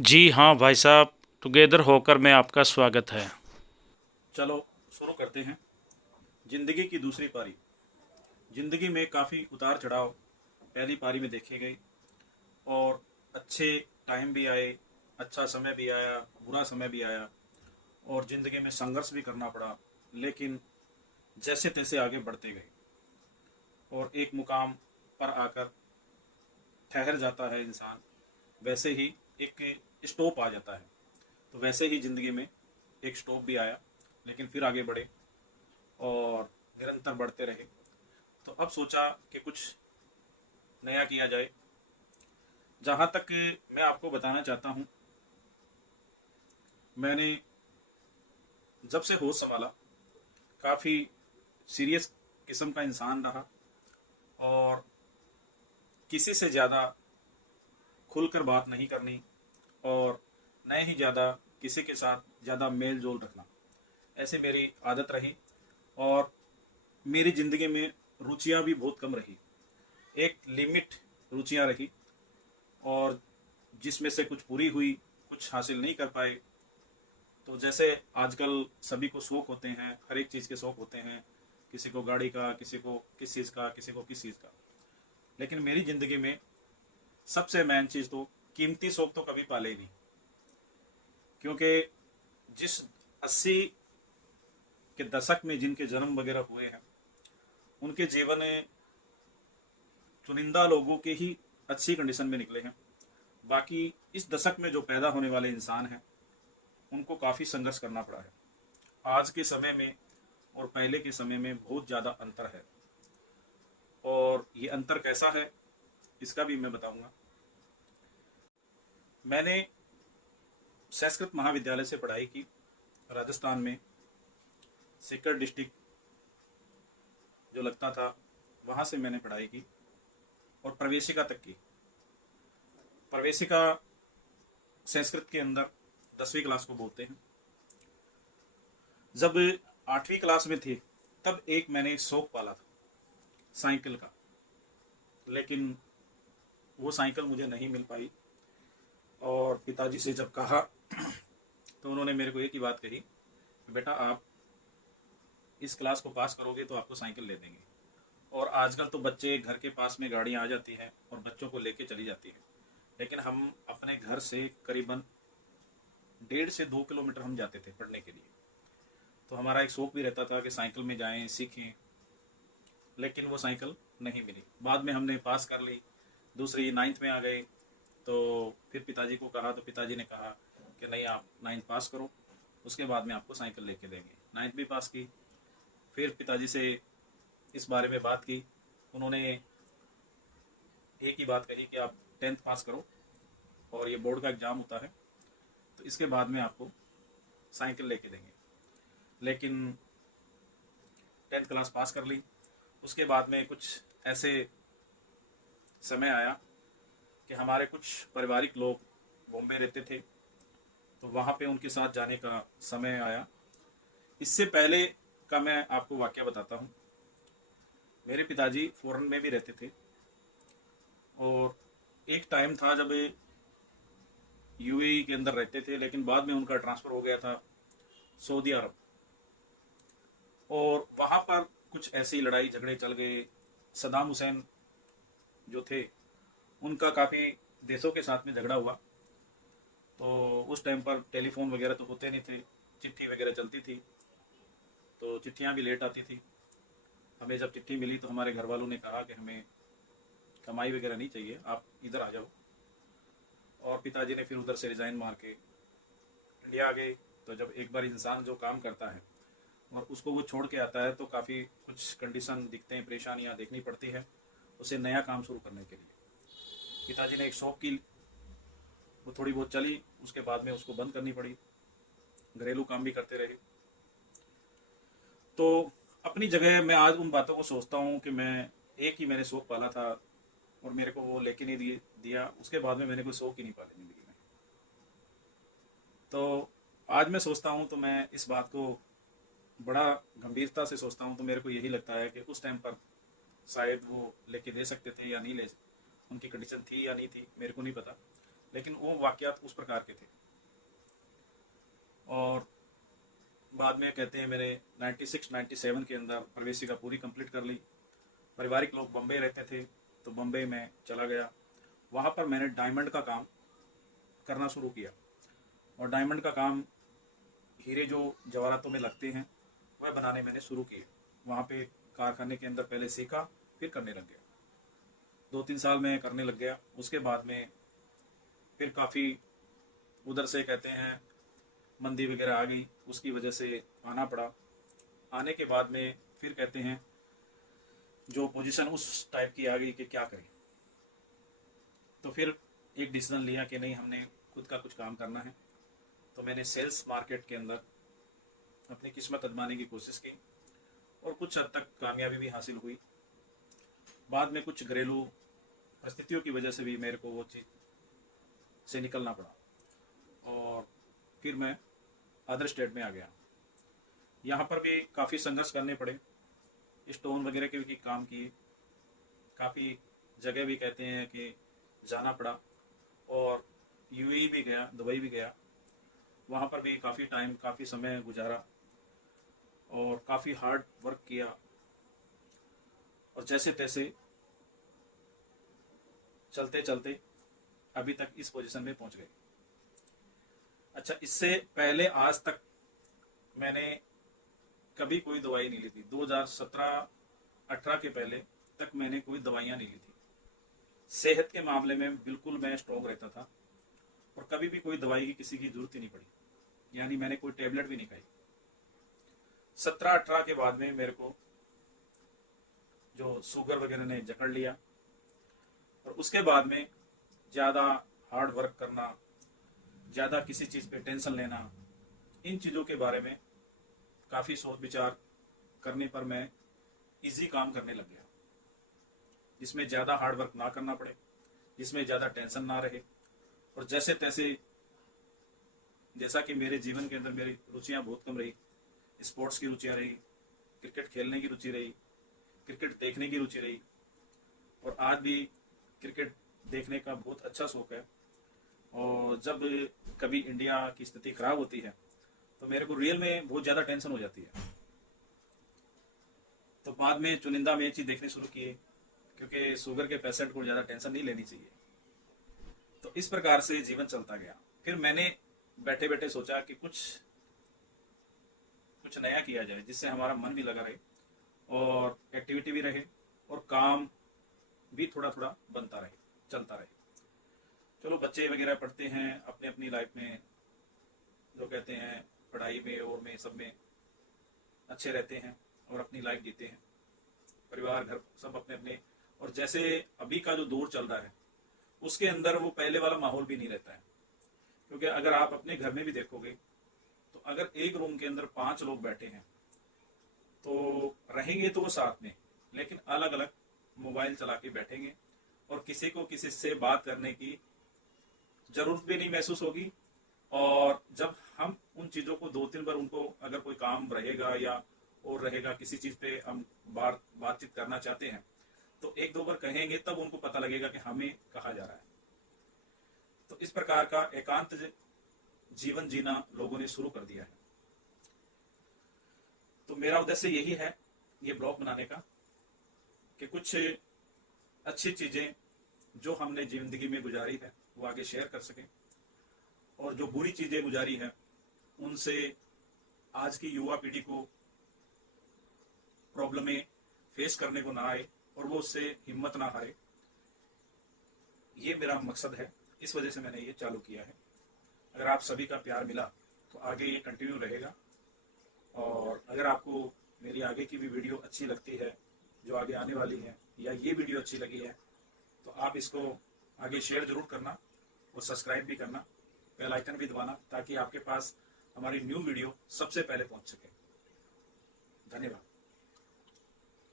जी हाँ भाई साहब, टुगेदर होकर में आपका स्वागत है। चलो शुरू करते हैं। जिंदगी की दूसरी पारी। जिंदगी में काफ़ी उतार चढ़ाव पहली पारी में देखे गए और अच्छे टाइम भी आए, अच्छा समय भी आया, बुरा समय भी आया और जिंदगी में संघर्ष भी करना पड़ा। लेकिन जैसे तैसे आगे बढ़ते गए और एक मुकाम पर आकर ठहर जाता है इंसान, वैसे ही एक स्टॉप आ जाता है। तो वैसे ही जिंदगी में एक स्टॉप भी आया, लेकिन फिर आगे बढ़े और निरंतर बढ़ते रहे। तो अब सोचा कि कुछ नया किया जाए। जहाँ तक मैं आपको बताना चाहता हूँ, मैंने जब से होश संभाला काफ़ी सीरियस किस्म का इंसान रहा और किसी से ज़्यादा खुलकर बात नहीं करनी और न ही ज़्यादा किसी के साथ ज़्यादा मेल जोल रखना, ऐसे मेरी आदत रही। और मेरी ज़िंदगी में रुचियाँ भी बहुत कम रही, एक लिमिट रुचियाँ रही और जिसमें से कुछ पूरी हुई, कुछ हासिल नहीं कर पाए। तो जैसे आजकल सभी को शौक होते हैं, हर एक चीज़ के शौक होते हैं, किसी को गाड़ी का, किसी को किस चीज़ का, किसी को किस चीज़ का। लेकिन मेरी ज़िंदगी में सबसे मेन चीज़ तो कीमती शौक तो कभी पाले ही नहीं। क्योंकि जिस 80 के दशक में जिनके जन्म वगैरह हुए हैं, उनके जीवन चुनिंदा लोगों के ही अच्छी कंडीशन में निकले हैं। बाकी इस दशक में जो पैदा होने वाले इंसान हैं, उनको काफ़ी संघर्ष करना पड़ा है। आज के समय में और पहले के समय में बहुत ज़्यादा अंतर है। और ये अंतर कैसा है, इसका भी मैं बताऊंगा। मैंने संस्कृत महाविद्यालय से पढ़ाई की, राजस्थान में सीकर डिस्ट्रिक्ट जो लगता था, वहाँ से मैंने पढ़ाई की और प्रवेशिका तक की। प्रवेशिका संस्कृत के अंदर 10वीं क्लास को बोलते हैं। जब 8वीं क्लास में थे, तब एक मैंने शौक पाला था साइकिल का। लेकिन वो साइकिल मुझे नहीं मिल पाई और पिताजी से जब कहा तो उन्होंने मेरे को एक ही बात कही, बेटा आप इस क्लास को पास करोगे तो आपको साइकिल ले देंगे। और आजकल तो बच्चे घर के पास में गाड़ियाँ आ जाती हैं और बच्चों को लेके चली जाती हैं, लेकिन हम अपने घर से करीबन 1.5 से 2 किलोमीटर हम जाते थे पढ़ने के लिए। तो हमारा एक शौक भी रहता था कि साइकिल में जाएं, सीखें। लेकिन वो साइकिल नहीं मिली। बाद में हमने पास कर ली, दूसरी 9th में आ गए। तो फिर पिताजी को कहा तो पिताजी ने कहा कि नहीं, आप 9th पास करो, उसके बाद में आपको साइकिल लेके देंगे। 9th भी पास की। फिर पिताजी से इस बारे में बात की। उन्होंने एक ही बात कही कि आप 10th पास करो और ये बोर्ड का एग्ज़ाम होता है, तो इसके बाद में आपको साइकिल लेके देंगे। लेकिन 10th क्लास पास कर ली। उसके बाद में कुछ ऐसे समय आया कि हमारे कुछ पारिवारिक लोग बॉम्बे रहते थे, तो वहाँ पे उनके साथ जाने का समय आया। इससे पहले का मैं आपको वाकया बताता हूँ। मेरे पिताजी फॉरेन में भी रहते थे और एक टाइम था जब यूएई के अंदर रहते थे, लेकिन बाद में उनका ट्रांसफ़र हो गया था सऊदी अरब। और वहाँ पर कुछ ऐसी लड़ाई झगड़े चल गए। सद्दाम हुसैन जो थे, उनका काफ़ी देशों के साथ में झगड़ा हुआ। तो उस टाइम पर टेलीफोन वगैरह तो होते नहीं थे, चिट्ठी वगैरह चलती थी। तो चिट्ठियाँ भी लेट आती थी। हमें जब चिट्ठी मिली तो हमारे घर वालों ने कहा कि हमें कमाई वगैरह नहीं चाहिए, आप इधर आ जाओ। और पिताजी ने फिर उधर से रिज़ाइन मार के इंडिया आ गए। तो जब एक बार इंसान जो काम करता है और उसको वो छोड़ के आता है, तो काफ़ी कुछ कंडीशन दिखते हैं, परेशानियाँ देखनी पड़ती है उसे नया काम शुरू करने के लिए। पिताजी ने एक शॉप की, वो थोड़ी बहुत चली, उसके बाद में उसको बंद करनी पड़ी। घरेलू काम भी करते रहे। तो अपनी जगह मैं आज उन बातों को सोचता हूँ कि मैं एक ही मैंने शौक पाला था और मेरे को वो लेके नहीं दिया। उसके बाद में मैंने कोई शौक ही नहीं पाले ज़िंदगी में। तो आज मैं सोचता हूँ तो मैं इस बात को बड़ा गंभीरता से सोचता हूँ। तो मेरे को यही लगता है कि उस टाइम पर शायद वो लेके दे सकते थे या नहीं ले, उनकी कंडीशन थी या नहीं थी, मेरे को नहीं पता। लेकिन वो वाकयात उस प्रकार के थे। और बाद में कहते हैं मैंने 96-97 के अंदर प्रवेशिका पूरी कंप्लीट कर ली। पारिवारिक लोग बम्बई रहते थे तो बम्बई में चला गया। वहाँ पर मैंने डायमंड का काम करना शुरू किया, और डायमंड का काम हीरे जो जवाहरातों में लगते हैं वह बनाने मैंने शुरू किए। वहाँ पे कारखाने के अंदर पहले सीखा, फिर करने लग गया। 2-3 साल में करने लग गया। उसके बाद में फिर काफ़ी उधर से कहते हैं मंदी वगैरह आ गई, उसकी वजह से आना पड़ा। आने के बाद में फिर कहते हैं जो पोजीशन उस टाइप की आ गई कि क्या करें, तो फिर एक डिसीजन लिया कि नहीं, हमने खुद का कुछ काम करना है। तो मैंने सेल्स मार्केट के अंदर अपनी किस्मत आजमाने की कोशिश की, और कुछ हद तक कामयाबी भी हासिल हुई। बाद में कुछ घरेलू परिस्थितियों की वजह से भी मेरे को वो चीज़ से निकलना पड़ा, और फिर मैं अदर स्टेट में आ गया। यहाँ पर भी काफ़ी संघर्ष करने पड़े, स्टोन वगैरह के भी काम किए, काफ़ी जगह भी कहते हैं कि जाना पड़ा, और यूएई भी गया, दुबई भी गया। वहाँ पर भी काफ़ी टाइम, काफ़ी समय गुजारा, और काफ़ी हार्ड वर्क किया, और जैसे तैसे चलते चलते अभी तक इस पोजीशन में पहुँच गए। अच्छा, इससे पहले आज तक मैंने कभी कोई दवाई नहीं ली थी। 2017-18 के पहले तक मैंने कोई दवाइयाँ नहीं ली थी। सेहत के मामले में बिल्कुल मैं स्ट्रॉन्ग रहता था, और कभी भी कोई दवाई की किसी की जरूरत ही नहीं पड़ी, यानी मैंने कोई टेबलेट भी नहीं खाई। 17-18 के बाद में मेरे को जो शुगर वगैरह ने जकड़ लिया, और उसके बाद में ज़्यादा हार्ड वर्क करना, ज़्यादा किसी चीज़ पे टेंशन लेना, इन चीज़ों के बारे में काफ़ी सोच विचार करने पर मैं इजी काम करने लग गया, जिसमें ज़्यादा हार्ड वर्क ना करना पड़े, जिसमें ज़्यादा टेंशन ना रहे। और जैसे तैसे, जैसा कि मेरे जीवन के अंदर मेरी रुचियाँ बहुत कम रही, स्पोर्ट्स की रुचियाँ रही, क्रिकेट खेलने की रुचि रही, क्रिकेट देखने की रुचि रही, और आज भी क्रिकेट देखने का बहुत अच्छा शौक है। और जब कभी इंडिया की स्थिति खराब होती है तो मेरे को रियल में बहुत ज़्यादा टेंशन हो जाती है। तो बाद में चुनिंदा मैच ही देखने शुरू किए, क्योंकि शुगर के पेशेंट को ज़्यादा टेंशन नहीं लेनी चाहिए। तो इस प्रकार से जीवन चलता गया। फिर मैंने बैठे बैठे सोचा कि कुछ नया किया जाए, जिससे हमारा मन भी लगा रहे, और एक्टिविटी भी रहे, और काम भी थोड़ा थोड़ा बनता रहे, चलता रहे। चलो, बच्चे वगैरह पढ़ते हैं अपने अपनी लाइफ में, जो कहते हैं पढ़ाई में और में सब में अच्छे रहते हैं, और अपनी लाइफ जीते हैं, परिवार घर सब अपने अपने। और जैसे अभी का जो दौर चल रहा है, उसके अंदर वो पहले वाला माहौल भी नहीं रहता है। क्योंकि अगर आप अपने घर में भी देखोगे, तो अगर एक रूम के अंदर 5 लोग बैठे हैं, तो रहेंगे तो वो साथ में, लेकिन अलग अलग मोबाइल चला के बैठेंगे, और किसी को किसी से बात करने की जरूरत भी नहीं महसूस होगी। और जब हम उन चीजों को 2-3 बार, उनको अगर कोई काम रहेगा या और रहेगा, किसी चीज पे हम बातचीत करना चाहते हैं, तो 1-2 बार कहेंगे, तब उनको पता लगेगा कि हमें कहा जा रहा है। तो इस प्रकार का एकांत जीवन जीना लोगों ने शुरू कर दिया है। तो मेरा उद्देश्य यही है ये ब्लॉग बनाने का, कि कुछ अच्छी चीजें जो हमने जिंदगी में गुजारी है वो आगे शेयर कर सकें, और जो बुरी चीजें गुजारी है उनसे आज की युवा पीढ़ी को प्रॉब्लमें फेस करने को ना आए, और वो उससे हिम्मत ना हारे। ये मेरा मकसद है, इस वजह से मैंने ये चालू किया है। अगर आप सभी का प्यार मिला तो आगे ये कंटिन्यू रहेगा। और अगर आपको मेरी आगे की भी वीडियो अच्छी लगती है, जो आगे आने वाली है, या ये वीडियो अच्छी लगी है, तो आप इसको आगे शेयर जरूर करना, और सब्सक्राइब भी करना, बेल आइकन भी दबाना, ताकि आपके पास हमारी न्यू वीडियो सबसे पहले पहुंच सके। धन्यवाद।